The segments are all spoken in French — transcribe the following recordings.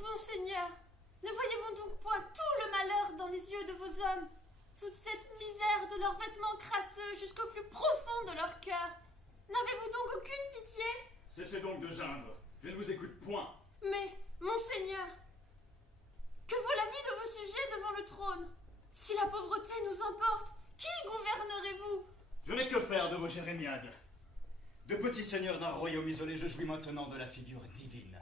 bon Seigneur, ne voyez-vous donc point tout le malheur dans les yeux de vos hommes, toute cette misère de leurs vêtements crasseux jusqu'au plus profond de leur cœur? N'avez-vous donc aucune pitié? Cessez donc de geindre, je ne vous écoute point. Mais, Monseigneur, que vaut la vie de vos sujets devant le trône? Si la pauvreté nous emporte, qui gouvernerez-vous? Je n'ai que faire de vos jérémiades. De petit seigneur d'un royaume isolé, je jouis maintenant de la figure divine.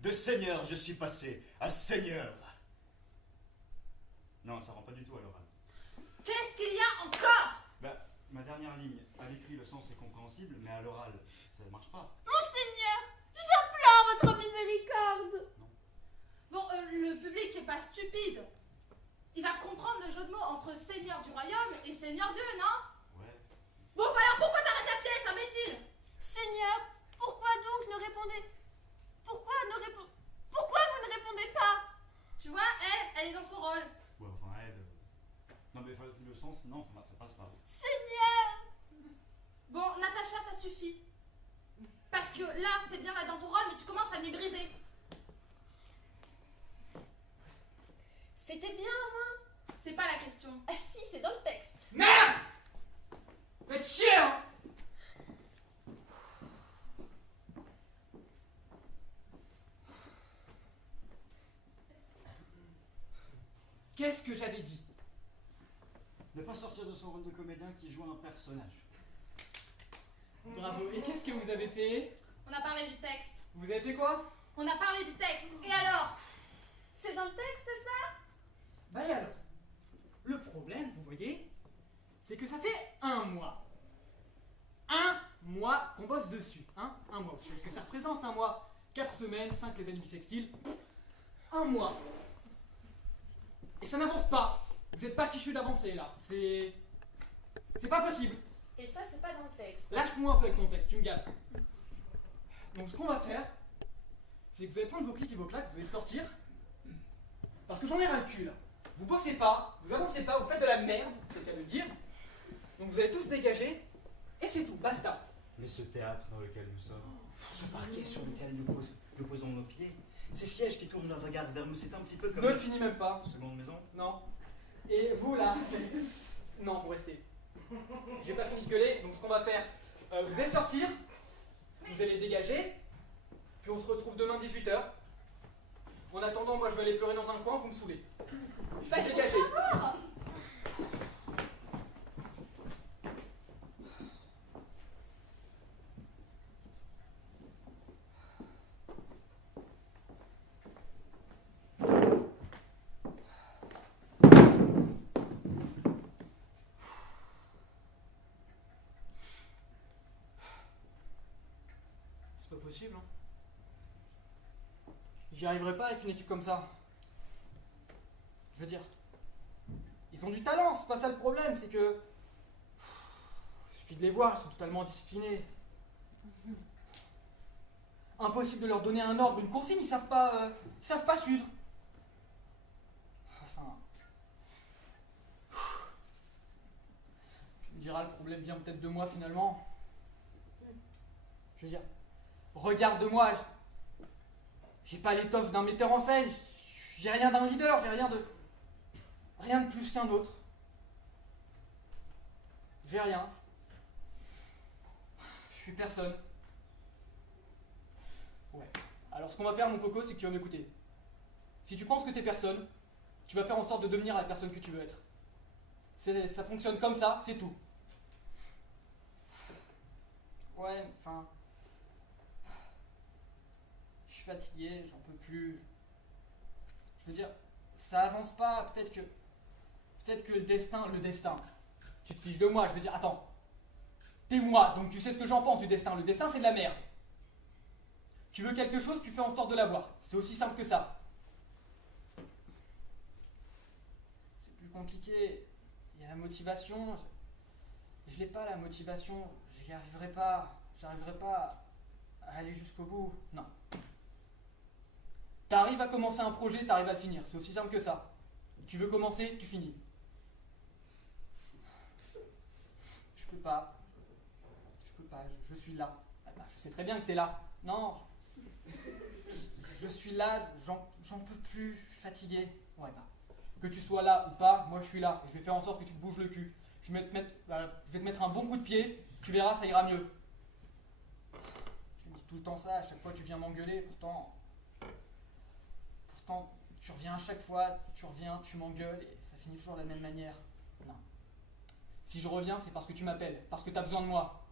De seigneur, je suis passé à seigneur. Non, ça rend pas du tout à l'oral. Qu'est-ce qu'il y a encore? Ma dernière ligne, à l'écrit, le sens est compréhensible, mais à l'oral, ça ne marche pas. Monseigneur, j'implore votre miséricorde. Non. Bon, le public est pas stupide. Il va comprendre le jeu de mots entre seigneur du royaume et seigneur Dieu, non? Ouais. Bon, bah alors pourquoi t'arrêtes la pièce, imbécile? Seigneur, pourquoi donc ne répondez... Pourquoi vous ne répondez pas? Tu vois, elle est dans son rôle. Ouais, enfin, elle... Non, mais le sens, non, ça passe pas. Seigneur! Bon, Natacha, ça suffit. Parce que là, c'est bien là dans ton rôle, mais tu commences à m'y briser. C'était bien, hein? C'est pas la question. Ah si, c'est dans le texte. Merde! Faites chier, hein! Qu'est-ce que j'avais dit? Ne pas sortir de son rôle de comédien qui joue un personnage. Bravo. Et qu'est-ce que vous avez fait? On a parlé du texte. Vous avez fait quoi? On a parlé du texte. Et alors? C'est dans le texte, ça? Bah et alors? Le problème, vous voyez, c'est que ça fait un mois. Un mois qu'on bosse dessus. Hein? Un mois. Vous savez ce que ça représente, un mois? 4 semaines, 5 les années bissextiles. Un mois. Et ça n'avance pas. Vous n'êtes pas fichu d'avancer là. C'est pas possible. Et ça, c'est pas dans le texte. Lâche-moi un peu avec ton texte, tu me gaves. Donc ce qu'on va faire, c'est que vous allez prendre vos clics et vos claques, vous allez sortir. Parce que j'en ai ras le cul là. Vous bossez pas, vous avancez pas, vous faites de la merde, c'est le cas de le dire. Donc vous allez tous dégager, et c'est tout, basta. Mais ce théâtre dans lequel nous sommes, ce parquet sur lequel nous posons nos pieds, ces sièges qui tournent leur regard vers nous, c'est un petit peu comme Ne le finis même pas. une seconde maison. Non. Et vous là, non, vous restez. J'ai pas fini de gueuler, donc ce qu'on va faire, vous allez sortir, vous allez dégager, puis on se retrouve demain 18h. En attendant, moi je vais aller pleurer dans un coin, vous me saoulez. Bah, faut Dégagez. savoir. C'est pas possible, hein. J'y arriverai pas avec une équipe comme ça. Je veux dire, ils ont du talent, c'est pas ça le problème, c'est que... Il suffit de les voir, ils sont totalement indisciplinés. Impossible de leur donner un ordre, une consigne, ils savent pas suivre. Enfin... Tu me diras, le problème vient peut-être de moi finalement. Je veux dire, regarde-moi, j'ai pas l'étoffe d'un metteur en scène, j'ai rien d'un leader, j'ai rien de plus qu'un autre. J'ai rien. Je suis personne. Ouais. Alors ce qu'on va faire, mon coco, c'est que tu vas m'écouter. Si tu penses que t'es personne, tu vas faire en sorte de devenir la personne que tu veux être. Ça fonctionne comme ça, c'est tout. Ouais, enfin... Je suis fatigué, j'en peux plus. Je veux dire, ça avance pas, peut-être que le destin, tu te fiches de moi, je veux dire, attends. T'es moi, donc tu sais ce que j'en pense du destin. Le destin, c'est de la merde. Tu veux quelque chose, tu fais en sorte de l'avoir. C'est aussi simple que ça. C'est plus compliqué. Il y a la motivation. Je l'ai pas, la motivation. J'y arriverai pas. J'arriverai pas à aller jusqu'au bout. Non. T'arrives à commencer un projet, t'arrives à le finir. C'est aussi simple que ça. Tu veux commencer, tu finis. Je peux pas. Je suis là. Ah bah, je sais très bien que t'es là. Non. je suis là, j'en peux plus, je suis fatigué. Ouais, bah, que tu sois là ou pas, moi je suis là. Et je vais faire en sorte que tu te bouges le cul. Je vais te mettre un bon coup de pied, tu verras, ça ira mieux. Tu me dis tout le temps ça, à chaque fois tu viens m'engueuler, pourtant tu reviens à chaque fois, tu m'engueules et ça finit toujours de la même manière. Non. Si je reviens, c'est parce que tu m'appelles, parce que tu as besoin de moi.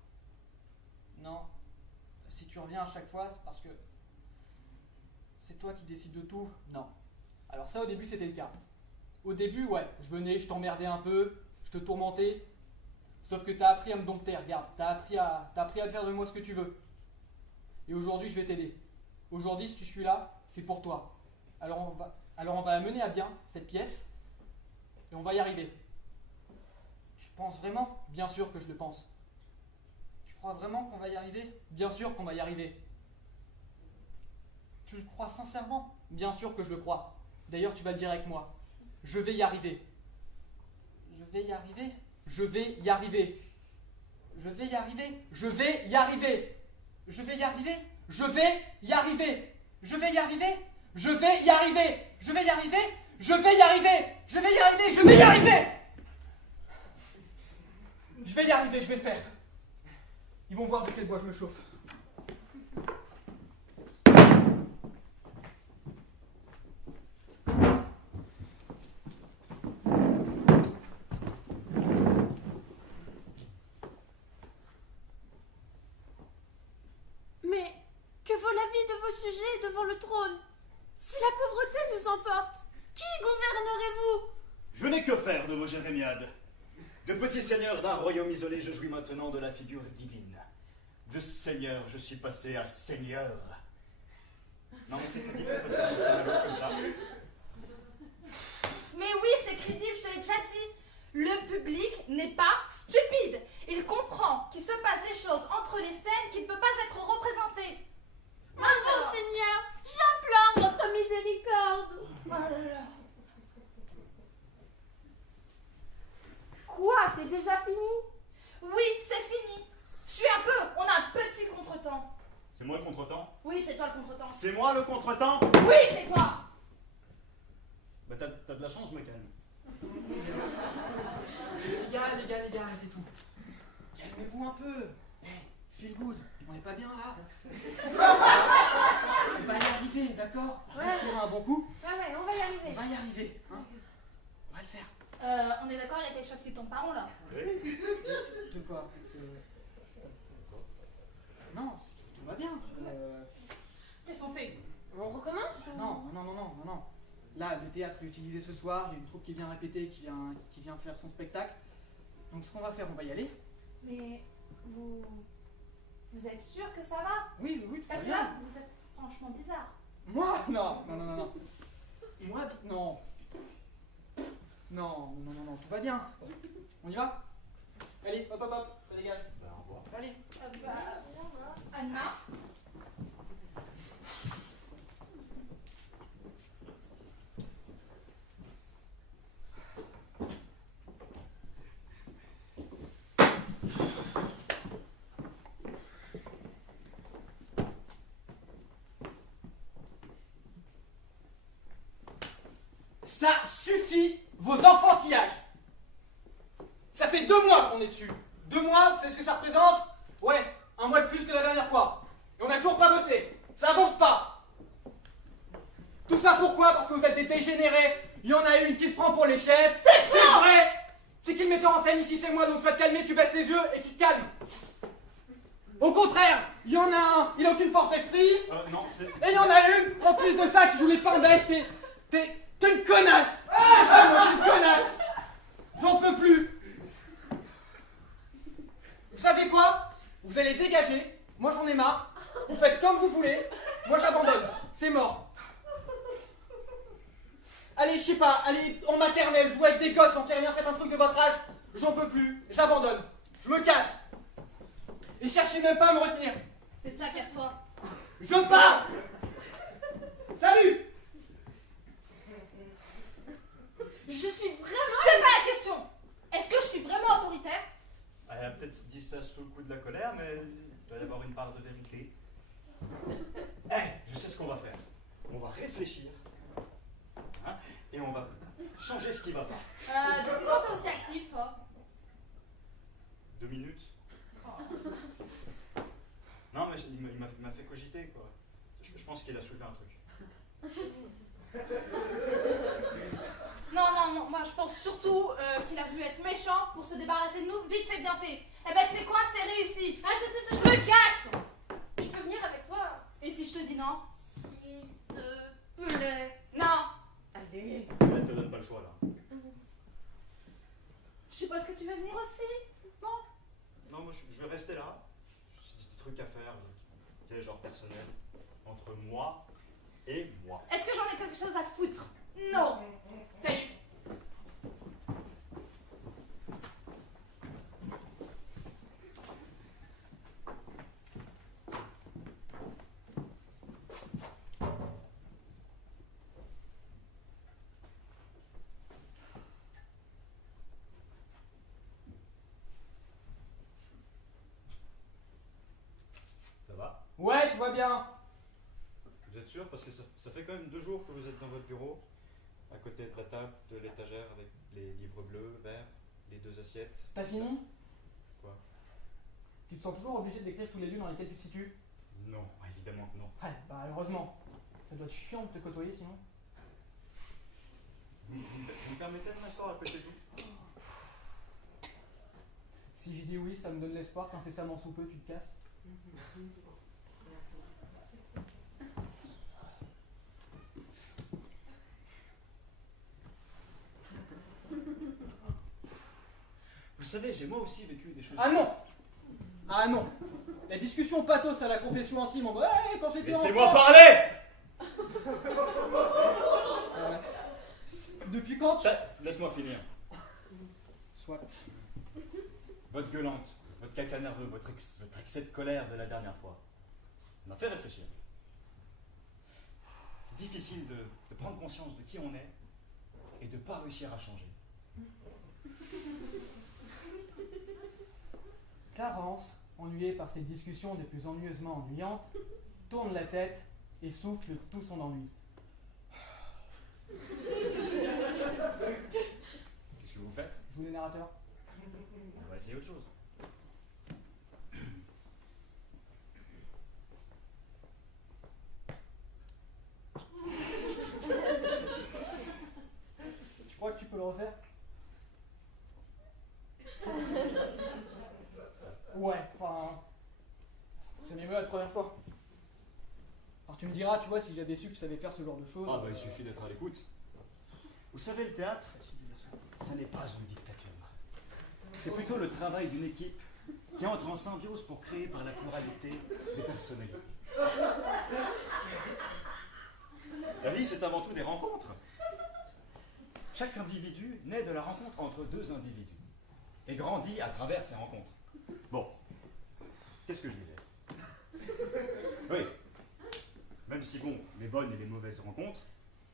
Non. Si tu reviens à chaque fois, c'est parce que c'est toi qui décides de tout. Non. Alors ça, au début, c'était le cas. Au début, ouais, je venais, je t'emmerdais un peu, je te tourmentais. Sauf que t'as appris à me dompter, regarde. T'as appris à faire de moi ce que tu veux. Et aujourd'hui, je vais t'aider. Aujourd'hui, si je suis là, c'est pour toi. Alors on va la mener à bien, cette pièce, et on va y arriver. Tu penses vraiment? Bien sûr que je le pense. Tu crois vraiment qu'on va y arriver? Bien sûr qu'on va y arriver. Tu le crois sincèrement? Bien sûr que je le crois. D'ailleurs, tu vas le dire avec moi. Je vais y arriver. Je vais y arriver. Je vais y arriver. Je vais y arriver. Je vais y arriver. Je vais y arriver. Je vais y arriver. Je vais y arriver. Je vais y arriver. Je vais y arriver. Je vais y arriver. Je vais y arriver. Je vais y arriver. Je vais y arriver. Je vais le faire. Ils vont voir de quel bois je me chauffe. Mais que vaut la vie de vos sujets devant le trône? Si la pauvreté nous emporte, qui gouvernerez-vous? Je n'ai que faire de vos jérémiades. De petit seigneur d'un royaume isolé, je jouis maintenant de la figure divine. De seigneur, je suis passé à seigneur. Non, mais c'est crédible de passer d'un scénario comme ça. Mais oui, c'est crédible, je te l'ai déjà dit. Le public n'est pas stupide. Il comprend qu'il se passe des choses entre les scènes qui ne peuvent pas être représentées. Mon Seigneur, j'implore votre miséricorde. Oh là là. Quoi, c'est déjà fini? Oui, c'est fini. Suis un peu, on a un petit contretemps. C'est moi le contretemps? Oui, c'est toi le contretemps. C'est moi le contretemps? Oui, c'est toi. Bah t'as de la chance, je me calme. Les gars, arrêtez tout. Calmez-vous un peu. Feel good, on n'est pas bien là. On va y arriver, d'accord? Respirez un bon coup. Ouais, on va y On arriver. va y arriver, hein. On va le faire. On est d'accord, il y a quelque chose qui tombe pas rond là. De quoi? Non, tout va bien. Qu'est-ce qu'on fait? On recommence ou... Non. Là, le théâtre est utilisé ce soir, il y a une troupe qui vient répéter, qui vient faire son spectacle. Donc ce qu'on va faire, on va y aller. Mais vous êtes sûr que ça va? Oui, tout va Parce que bien. là, vous êtes franchement bizarre. Moi? Non. Moi, non. Non, tout va bien. On y va? Allez, hop, ça dégage. Allez. Anna? Ça suffit, vos enfantillages. Ça fait 2 mois qu'on est dessus. 2 mois, vous savez ce que ça représente? Ouais, 1 mois de plus que la dernière fois. Et on n'a toujours pas bossé. Ça avance pas. Tout ça pourquoi? Parce que vous êtes des dégénérés. Il y en a une qui se prend pour les chefs. C'est faux! vrai. C'est qui le metteur en scène ici? C'est moi, donc tu vas te calmer, tu baisses les yeux et tu te calmes. Au contraire, il y en a un, il a aucune force d'esprit. Non, c'est... Et il y en a une, en plus de ça, qui joue les pandèches. T'es une connasse. C'est ça, moi, t'es une connasse. J'en peux plus. Vous savez quoi? Vous allez dégager. Moi, j'en ai marre. Vous faites comme vous voulez. Moi, j'abandonne. C'est mort. Allez, je sais pas, allez en maternelle, jouez avec des gosses, j'en sais rien, faites un truc de votre âge. J'en peux plus. J'abandonne. Je me casse. Et cherchez même pas à me retenir. C'est ça, casse-toi. Je pars. Salut. Je suis vraiment... C'est pas la question. Est-ce que je suis vraiment autoritaire? Elle a peut-être dit ça sous le coup de la colère, mais il doit y avoir une part de vérité. Je sais ce qu'on va faire. réfléchir. Hein, et on va changer ce qui va pas. Depuis quand t'es aussi actif, toi? 2 minutes. Non, mais il m'a fait cogiter, quoi. Je pense qu'il a soulevé un truc. Non, moi je pense surtout qu'il a voulu être méchant pour se débarrasser de nous vite fait bien fait. Eh ben tu sais quoi, c'est réussi. Attends, je me casse. Je peux venir avec toi? Et si je te dis non? S'il te plaît. Non. Allez. Elle te donne pas le choix, là. Je suppose que tu veux venir aussi? Non, moi, je vais rester là. J'ai des trucs à faire, tu sais, genre personnel, entre moi et moi. Est-ce que j'en ai quelque chose à foutre? Non. Salut. Ça va? Ouais, tu vois bien. Vous êtes sûr? Parce que ça fait quand même 2 jours que vous êtes dans votre bureau, à côté de la table, de l'étagère, avec les livres bleus, verts, les 2 assiettes. T'as fini? Quoi? Tu te sens toujours obligé de décrire tous les lieux dans lesquels tu te situes? Non, évidemment que non. Ouais, bah heureusement. Ça doit être chiant de te côtoyer sinon. Vous me permettez de m'asseoir à côté de vous? Si je dis oui, ça me donne l'espoir qu'incessamment sous peu tu te casses. Vous savez, j'ai moi aussi vécu des choses... Ah non! Ah non! La discussion pathos à la confession intime en mode hey, quand j'étais enfant... Laissez-moi parler! Depuis quand tu... Laisse-moi finir. Soit. Votre gueulante, votre caca nerveux, votre excès de colère de la dernière fois, ça m'a fait réfléchir. C'est difficile de prendre conscience de qui on est et de ne pas réussir à changer. Clarence, ennuyée par cette discussion de plus ennuyeusement ennuyante, tourne la tête et souffle tout son ennui. Qu'est-ce que vous faites? Joue les narrateurs. On va essayer autre chose. Tu crois que tu peux le refaire? Ouais, enfin... Ça fonctionnait mieux la première fois. Alors tu me diras, tu vois, si j'avais su que tu savais faire ce genre de choses... Ah bah il suffit d'être à l'écoute. Vous savez, le théâtre, ça n'est pas une dictature. C'est plutôt le travail d'une équipe qui entre en symbiose pour créer par la pluralité des personnalités. La vie, c'est avant tout des rencontres. Chaque individu naît de la rencontre entre 2 individus et grandit à travers ces rencontres. Bon, qu'est-ce que je disais? Oui, même si bon, les bonnes et les mauvaises rencontres,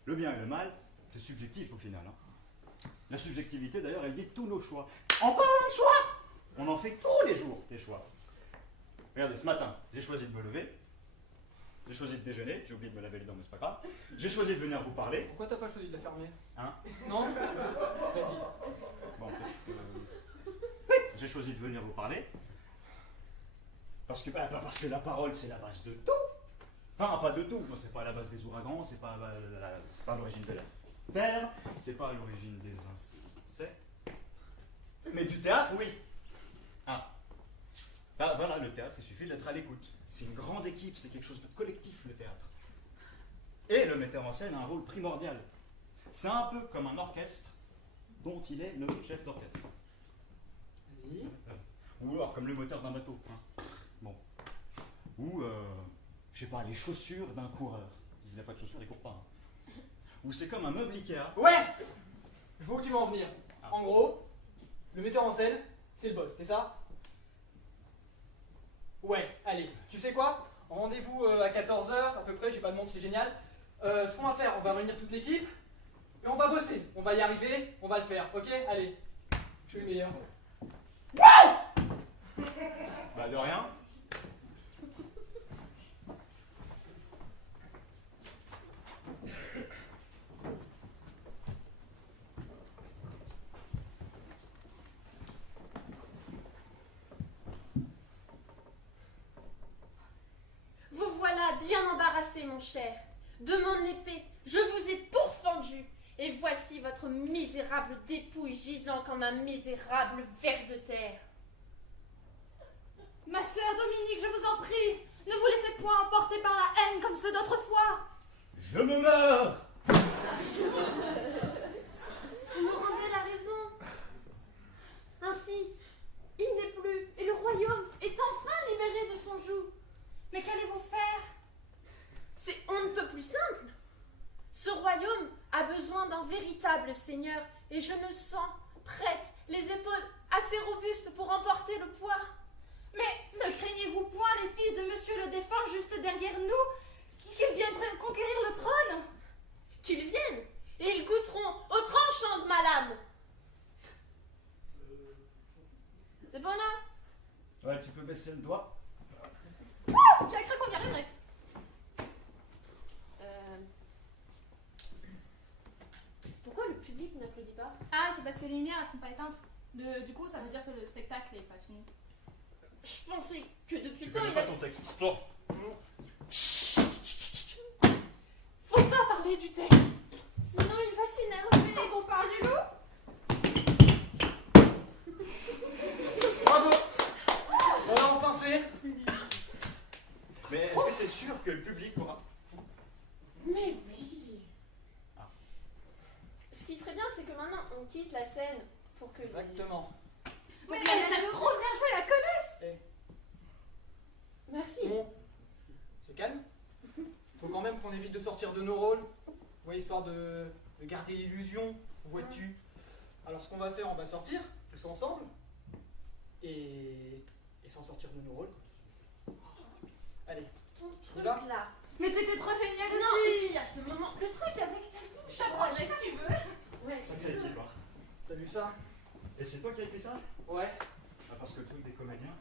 le bien et le mal, c'est subjectif au final. Hein. La subjectivité, d'ailleurs, elle dit tous nos choix. Encore un choix! On en fait tous les jours, des choix. Regardez, ce matin, j'ai choisi de me lever. J'ai choisi de déjeuner. J'ai oublié de me laver les dents, mais c'est pas grave. J'ai choisi de venir vous parler. Pourquoi t'as pas choisi de la fermer? Hein? Non? Vas-y. Bon, oui, j'ai choisi de venir vous parler. Parce que la parole, c'est la base de tout. Enfin, pas de tout. C'est pas la base des ouragans, c'est pas l'origine de la terre, c'est pas l'origine des insectes. Mais du théâtre, oui. Ah. Ah, voilà, le théâtre, il suffit d'être à l'écoute. C'est une grande équipe, c'est quelque chose de collectif, le théâtre. Et le metteur en scène a un rôle primordial. C'est un peu comme un orchestre dont il est le chef d'orchestre. Vas-y. Ou alors comme le moteur d'un bateau. Hein. Bon. Ou, je sais pas, les chaussures d'un coureur. S'il n'a pas de chaussures, il court pas. Hein. Ou c'est comme un meuble Ikea. Ouais! Je vois où tu veux en venir. En gros, le metteur en scène, c'est le boss, c'est ça? Ouais, allez, tu sais quoi? Rendez-vous à 14h à peu près, j'ai pas de montre, c'est génial. Ce qu'on va faire, on va réunir toute l'équipe et on va bosser. On va y arriver, on va le faire, ok? Allez, je suis le meilleur. Bah de rien. débarrasser, mon cher. De mon épée, je vous ai pourfendu. Et voici votre misérable dépouille gisant comme un misérable ver de terre. Ma sœur Dominique, je vous en prie, ne vous laissez point emporter par la haine comme ceux d'autrefois. Je me meurs! Vous me rendez la raison. Ainsi, il n'est plus, et le royaume est enfin libéré de son joug. Mais qu'allez-vous faire? C'est on ne peut plus simple. Ce royaume a besoin d'un véritable seigneur, et je me sens prête, les épaules assez robustes pour emporter le poids. Mais ne craignez-vous point les fils de Monsieur le Défunt juste derrière nous, qu'ils viennent conquérir le trône? Qu'ils viennent, et ils goûteront au tranchant de ma lame. C'est bon là? Ouais, tu peux baisser le doigt. J'avais cru qu'on y arriverait. Pourquoi le public n'applaudit pas? Ah, c'est parce que les lumières elles sont pas éteintes. Du coup, ça veut dire que le spectacle est pas fini. Je pensais que depuis Tu le temps connais il pas a... ton texte. Stop. Faut pas parler du texte, sinon il va s'énerver. Quand on parle du loup, Bravo! On l'a enfin fait. Mais est-ce que t'es sûr que le public pourra... Mais oui. Ce qui serait bien, c'est que maintenant on quitte la scène pour que... Exactement. mais Pour que elle la t'a radio- trop bien joué, la connaisse. Merci. Bon, se calme. Faut quand même qu'on évite de sortir de nos rôles. Vous voyez, histoire de garder l'illusion, vois-tu. Alors ce qu'on va faire, on va sortir, tous ensemble, et s'en sortir de nos rôles. Allez, Ton truc Là. là. Mais t'étais trop géniale Non, aussi. et puis il y a ce moment, le truc avec ta bouche à droite, si tu veux. Ouais. Sacré équipe, hein. t'as vu ça? Et c'est toi qui as écrit ça? Ouais. Ah, parce que le truc des comédiens,